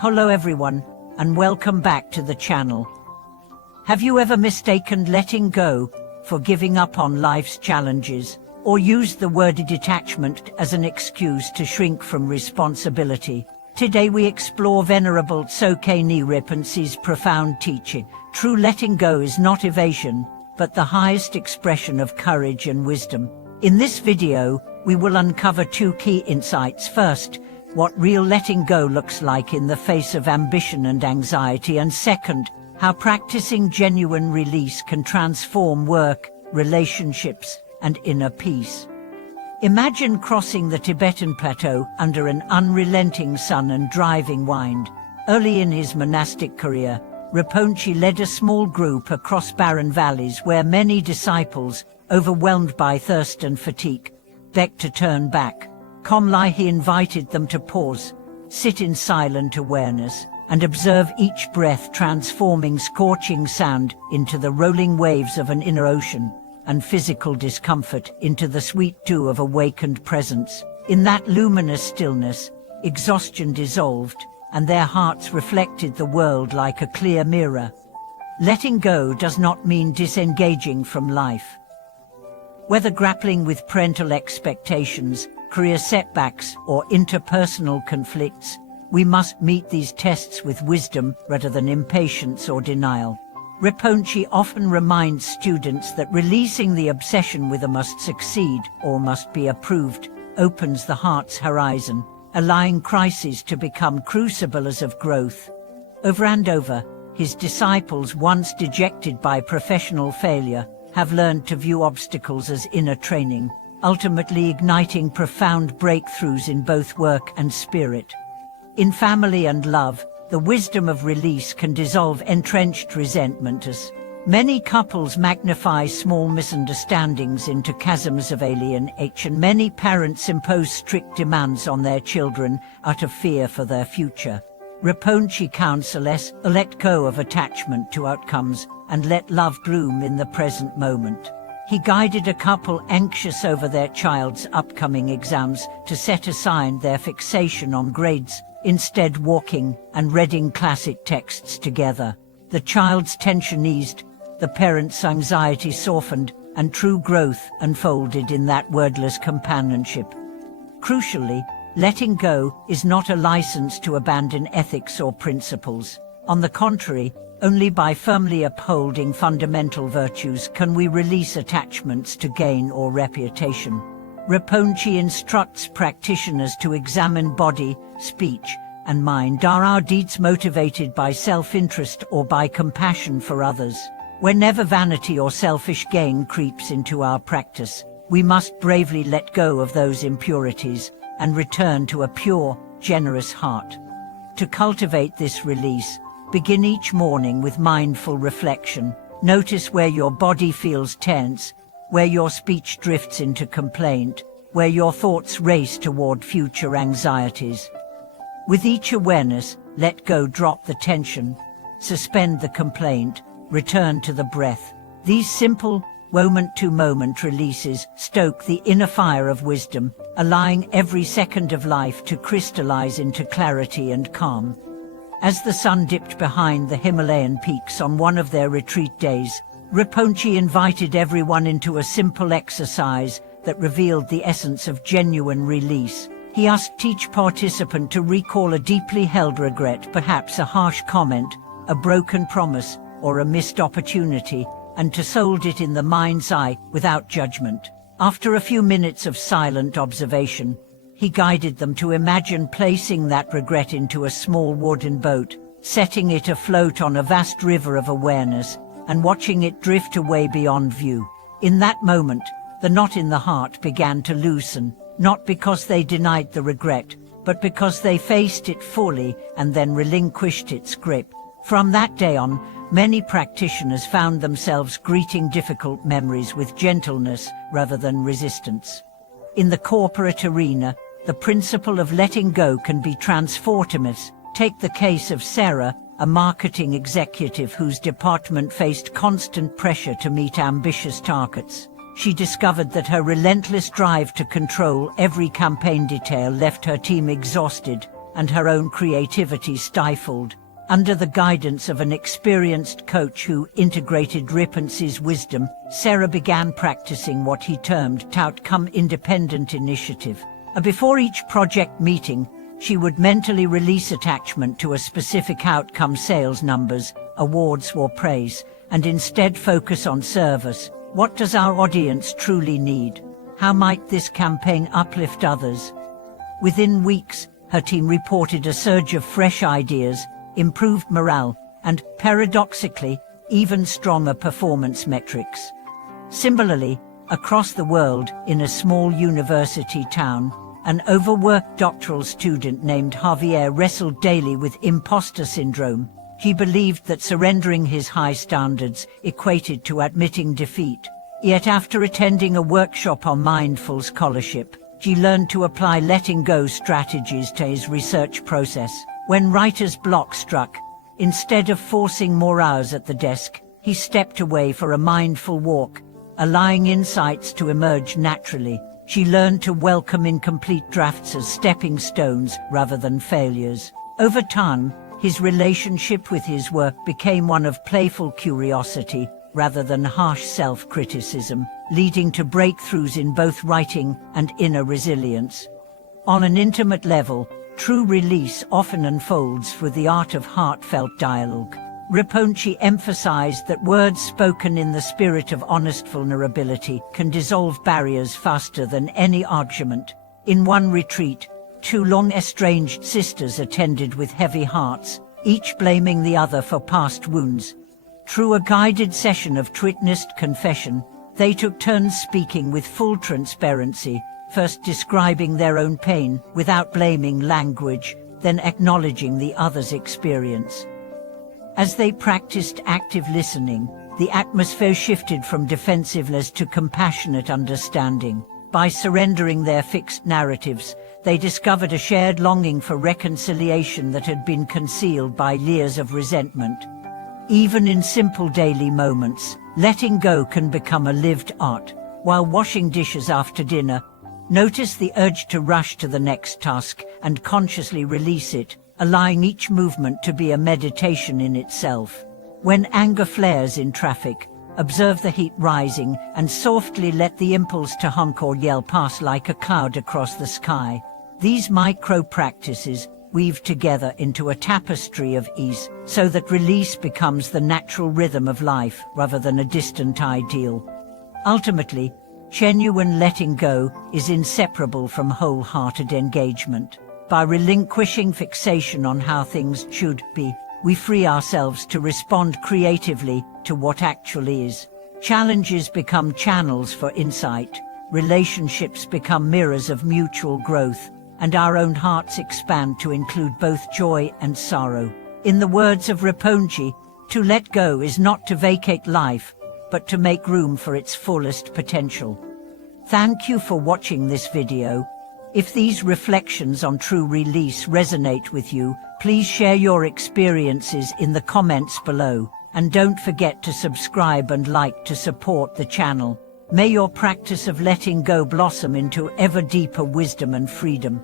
Hello everyone, and welcome back to the channel. Have you ever mistaken letting go for giving up on life's challenges, or used the word detachment as an excuse to shrink from responsibility? Today we explore Venerable Tsoke Rinpoche's profound teaching. True letting go is not evasion, but the highest expression of courage and wisdom. In this video, we will uncover two key insights. First, what real letting go looks like in the face of ambition and anxiety, and second, how practicing genuine release can transform work, relationships, and inner peace. Imagine crossing the Tibetan plateau under an unrelenting sun and driving wind. Early in his monastic career, Rinpoche led a small group across barren valleys where many disciples, overwhelmed by thirst and fatigue, begged to turn back. Calmly he invited them to pause, sit in silent awareness, and observe each breath transforming scorching sand into the rolling waves of an inner ocean, and physical discomfort into the sweet dew of awakened presence. In that luminous stillness, exhaustion dissolved, and their hearts reflected the world like a clear mirror. Letting go does not mean disengaging from life. Whether grappling with parental expectations, career setbacks, or interpersonal conflicts, we must meet these tests with wisdom rather than impatience or denial. Rinpoche often reminds students that releasing the obsession with a must succeed or must be approved opens the heart's horizon, allowing crises to become crucibles of growth. Over and over, his disciples, once dejected by professional failure, have learned to view obstacles as inner training, ultimately igniting profound breakthroughs in both work and spirit. In family and love, the wisdom of release can dissolve entrenched resentment, as many couples magnify small misunderstandings into chasms of alienation. Many parents impose strict demands on their children out of fear for their future. Rinpoche counsels us to let go of attachment to outcomes and let love bloom in the present moment. He guided a couple anxious over their child's upcoming exams to set aside their fixation on grades, instead walking and reading classic texts together. The child's tension eased, the parents' anxiety softened, and true growth unfolded in that wordless companionship. Crucially, letting go is not a license to abandon ethics or principles. On the contrary, only by firmly upholding fundamental virtues can we release attachments to gain or reputation. Rinpoche instructs practitioners to examine body, speech, and mind. Are our deeds motivated by self-interest or by compassion for others? Whenever vanity or selfish gain creeps into our practice, we must bravely let go of those impurities and return to a pure, generous heart. To cultivate this release, begin each morning with mindful reflection. Notice where your body feels tense, where your speech drifts into complaint, where your thoughts race toward future anxieties. With each awareness, let go, drop the tension, suspend the complaint, return to the breath. These simple, moment-to-moment releases stoke the inner fire of wisdom, allowing every second of life to crystallize into clarity and calm. As the sun dipped behind the Himalayan peaks on one of their retreat days, Rinpoche invited everyone into a simple exercise that revealed the essence of genuine release. He asked each participant to recall a deeply held regret, perhaps a harsh comment, a broken promise, or a missed opportunity, and to hold it in the mind's eye without judgment. After a few minutes of silent observation, he guided them to imagine placing that regret into a small wooden boat, setting it afloat on a vast river of awareness, and watching it drift away beyond view. In that moment, the knot in the heart began to loosen, not because they denied the regret, but because they faced it fully and then relinquished its grip. From that day on, many practitioners found themselves greeting difficult memories with gentleness rather than resistance. In the corporate arena, the principle of letting go can be transformative. Take the case of Sarah, a marketing executive whose department faced constant pressure to meet ambitious targets. She discovered that her relentless drive to control every campaign detail left her team exhausted and her own creativity stifled. Under the guidance of an experienced coach who integrated Ripence's wisdom, Sarah began practicing what he termed outcome independent initiative. Before each project meeting, she would mentally release attachment to a specific outcome, sales numbers, awards or praise, and instead focus on service. What does our audience truly need? How might this campaign uplift others? Within weeks, her team reported a surge of fresh ideas, improved morale, and, paradoxically, even stronger performance metrics. Similarly, across the world, in a small university town, an overworked doctoral student named Javier wrestled daily with imposter syndrome. He believed that surrendering his high standards equated to admitting defeat. Yet after attending a workshop on mindful scholarship, he learned to apply letting go strategies to his research process. When writer's block struck, instead of forcing more hours at the desk, he stepped away for a mindful walk, allowing insights to emerge naturally. She learned to welcome incomplete drafts as stepping stones rather than failures. Over time, his relationship with his work became one of playful curiosity rather than harsh self-criticism, leading to breakthroughs in both writing and inner resilience. On an intimate level, true release often unfolds through the art of heartfelt dialogue. Rinpoche emphasized that words spoken in the spirit of honest vulnerability can dissolve barriers faster than any argument. In one retreat, two long-estranged sisters attended with heavy hearts, each blaming the other for past wounds. Through a guided session of witnessed confession, they took turns speaking with full transparency, first describing their own pain without blaming language, then acknowledging the other's experience. As they practiced active listening, the atmosphere shifted from defensiveness to compassionate understanding. By surrendering their fixed narratives, they discovered a shared longing for reconciliation that had been concealed by years of resentment. Even in simple daily moments, letting go can become a lived art. While washing dishes after dinner, notice the urge to rush to the next task and consciously release it, allowing each movement to be a meditation in itself. When anger flares in traffic, observe the heat rising and softly let the impulse to honk or yell pass like a cloud across the sky. These micro-practices weave together into a tapestry of ease, so that release becomes the natural rhythm of life rather than a distant ideal. Ultimately, genuine letting go is inseparable from wholehearted engagement. By relinquishing fixation on how things should be, we free ourselves to respond creatively to what actually is. Challenges become channels for insight, relationships become mirrors of mutual growth, and our own hearts expand to include both joy and sorrow. In the words of Rinpoche, to let go is not to vacate life, but to make room for its fullest potential. Thank you for watching this video. If these reflections on true release resonate with you, please share your experiences in the comments below, and don't forget to subscribe and like to support the channel. May your practice of letting go blossom into ever deeper wisdom and freedom.